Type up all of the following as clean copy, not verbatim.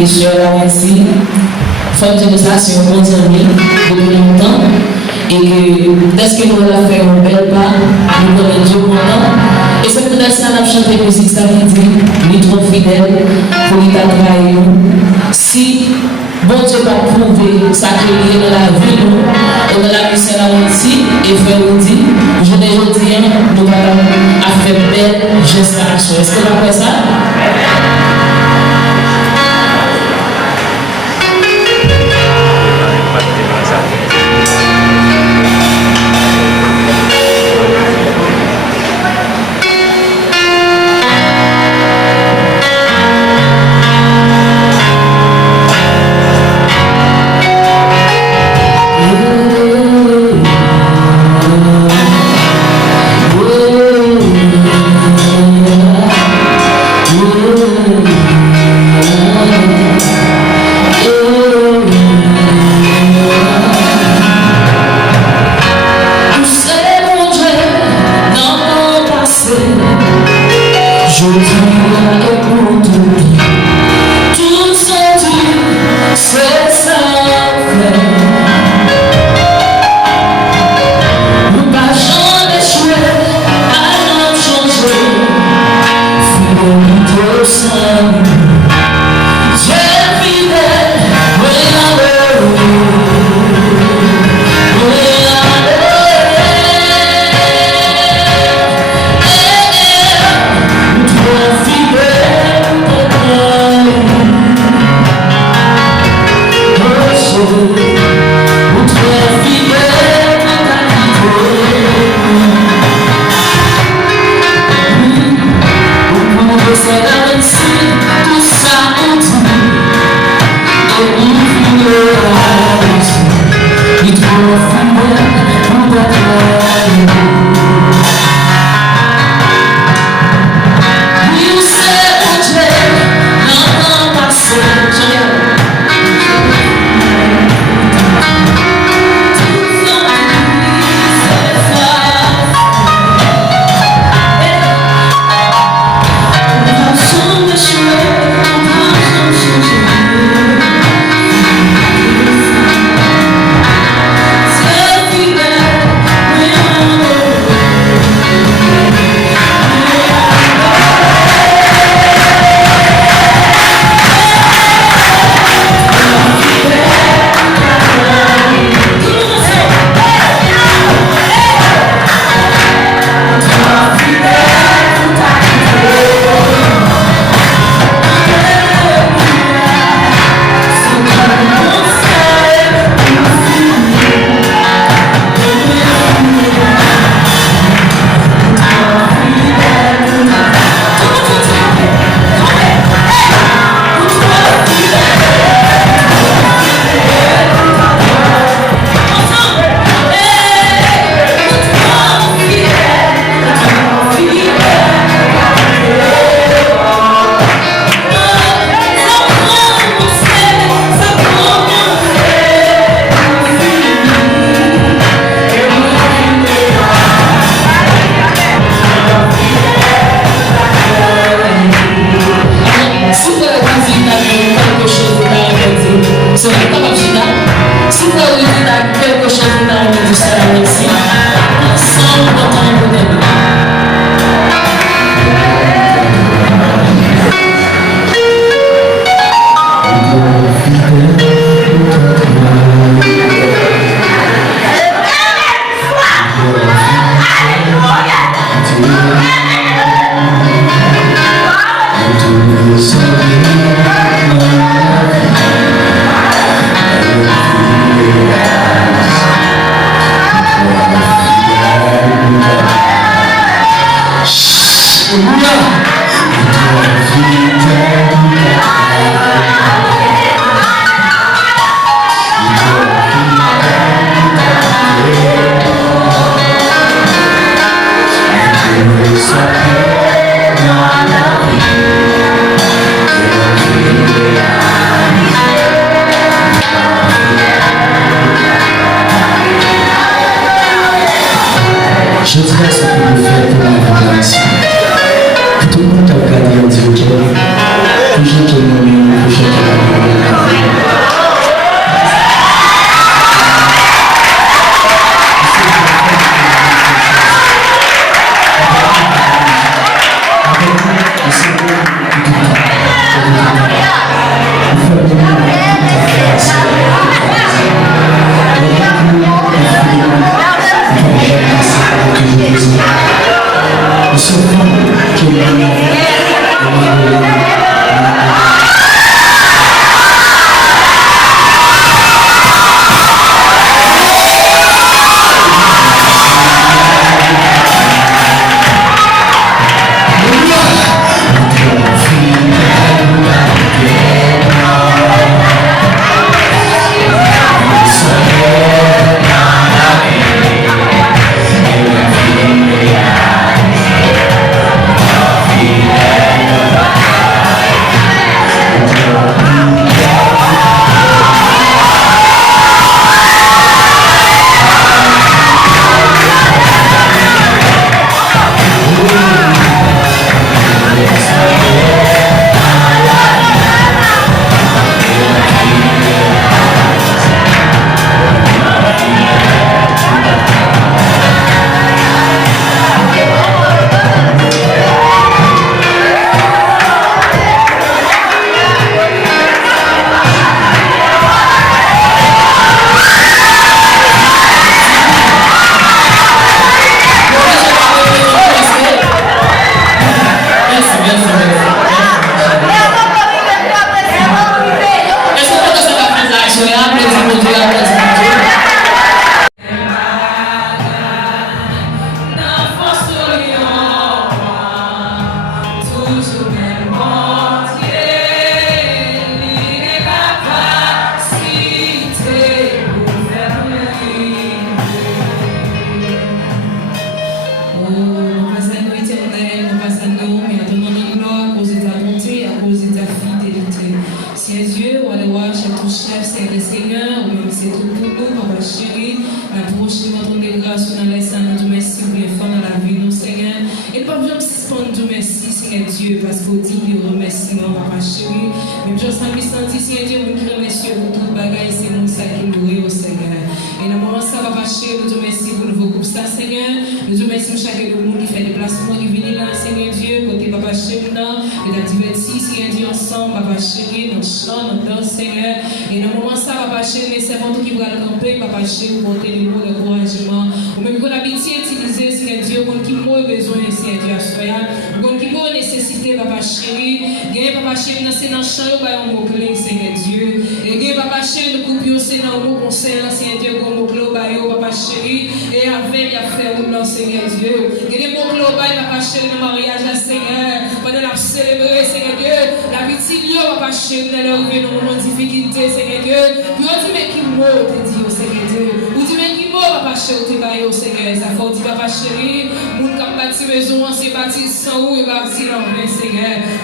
et sœur Nancy, femme de ça, c'est un bon ami depuis longtemps. Et que dès que nous avons fait un bel pas, nous connaissons Dieu content. Et c'est peut-être ça qu'on a chanté la musique, ça qui dit, nous trop fidèles pour nous travailler. Si bon Dieu va prouver ça que nous dans la vie, nous, et dans la mission Nancy, et frère nous dit, je ne dis rien, nous allons faire belle gestation. Est-ce que vous avez ça?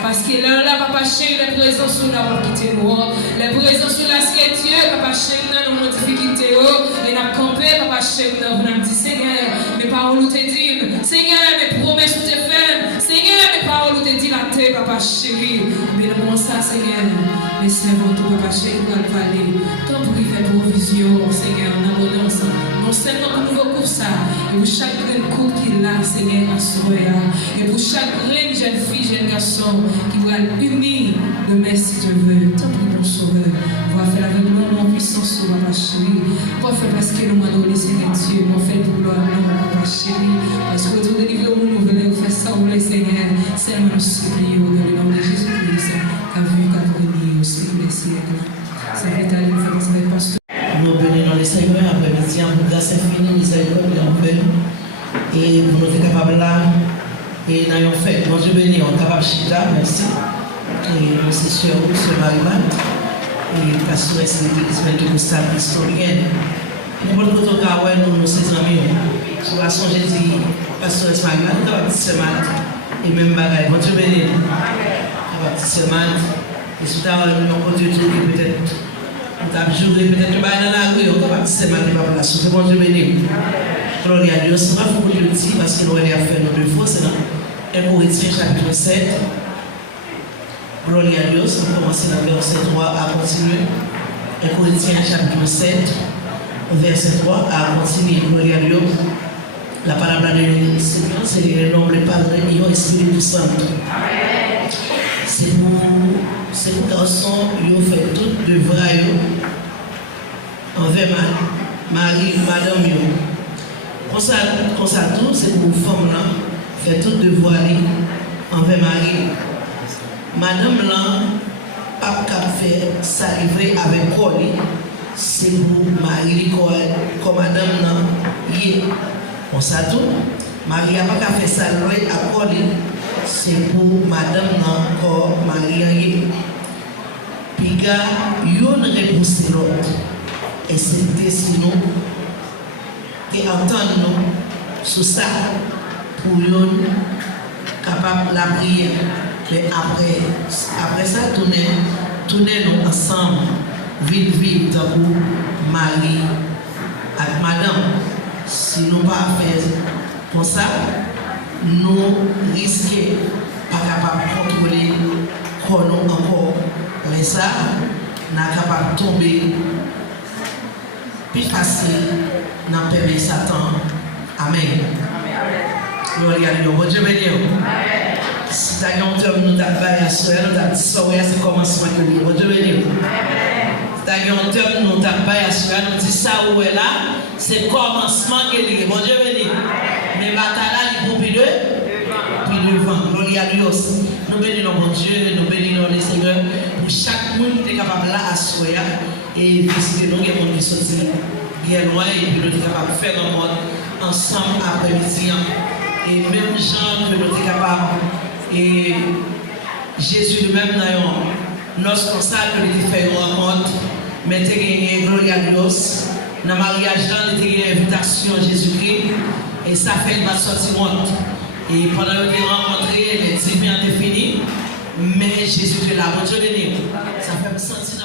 Parce que là, papa chéri, les présences sont là pour quitter nous. Les présences sont là, c'est Dieu, papa chéri, dans nos difficultés. Et nous campé, papa chéri, nous avons dit, Seigneur, mes paroles nous te disent, Seigneur, mes promesses nous te font, Seigneur, mes paroles nous te dilatées, papa chéri. Mais nous ça, Seigneur, mais c'est avant tout, papa chéri, pour le valer. Tant pour y faire provision, Seigneur, en abondance. Non seulement pour nouveau couple ça, et pour chaque jeune couple qui est là, Seigneur, à sourire. Et pour chaque jeune fille, jeune garçon qui va unir de merci Dieu veut. Tant pis pour sauveur. On va faire avec nous en puissance sur ma chérie. On va faire parce que nous m'avons donné Seigneur Dieu. On va faire pour gloire ma chérie. Parce que vous délivrez au monde, vous venez vous faire sembler Seigneur. Seulement nous supplions dans le nom de Jésus-Christ. Qu'a vu, qu'a connu au siècle des siècles. Ça va être à nous faire passer pasteur. Nous bénissons les Seigneurs après-midi en grâce infinie, miséricorde et en paix. Et pour nous être capables là, et nous avons fait, mon Dieu béni, on est capable de chita, merci. Et nous sommes sur ce Mariman, et pasteur c'est l'église de Gustave historienne. Nous avons le côté nous sommes amis. Sur la songe, j'ai dit, pasteur Mariman, nous avons petit malade, et même bagaille, mon Dieu béni, nous avons petit malade, et tout à l'heure, nous avons continué peut-être. On t'a juré peut-être que dans la rue, on va passer mal de la place. C'est bon Dieu béni. Alors il y a Dieu, c'est pas pour Dieu dire parce qu'il aurait à faire nos deux fois, c'est dans 1 Corinthiens chapitre 7. Gloire à Dieu, on commence dans le verset 3 à continuer. 1 Corinthiens chapitre 7, verset 3 à continuer. Gloire à Dieu. La parole de Seigneur, c'est le nom du Père et du Esprit Saint. C'est pour garçon, il fait tout de vrai envers Marie, madame. Comme ça tout, c'est pour femme là, fait tout devoir envers Marie. Madame là, pas qu'à faire s'arriver avec Coli, c'est pour Marie comme madame là, y est. On s'attend. Marie n'a pas qu'à faire s'arriver à Coli, c'est pour madame là, comme Marie y est. Puis gars, yon repousse l'autre. Et c'était sinon, et entendre nous sur ça, pour yon capable la prière. Mais après ça, tourner nous ensemble, vite pour Marie avec madame. Si nous ne pas faire comme ça, nous risquons pas capable de contrôler nous encore. Mais ça, nous sommes capables de tomber plus facile dans le péché Satan. Amen. Gloria a Dieu. Bon Dieu béni. Si tu as un homme, nous t'avons à soeur, nous t'avons dit soeur, c'est commencement de lui. Bon Dieu béni. Si tu as un homme, nous t'avons à soeur, nous dit ça où est là, c'est commencement de lui. Bon Dieu béni. Mais bataille là, il faut plus devant. Gloria a Dieu. Nous bénissons mon Dieu, nous bénissons les Seigneurs pour chaque monde qui est capable là à soeur et décider nous, il y a des gens qui sont bien loin et puis nous sommes capables de faire un monde ensemble après-midi. Et même gens que nous sommes capables, et Jésus lui-même lorsqu'on sait que nous fait une rencontre, mais tu as gagné Gloria a Dieu. Dans le mariage, tu as gagné l'invitation à Jésus-Christ et ça fait une sortie monte. Et pendant que tu as rencontré, les divins étaient finis, mais Jésus est là. Bon Dieu béni. Ça fait me sentir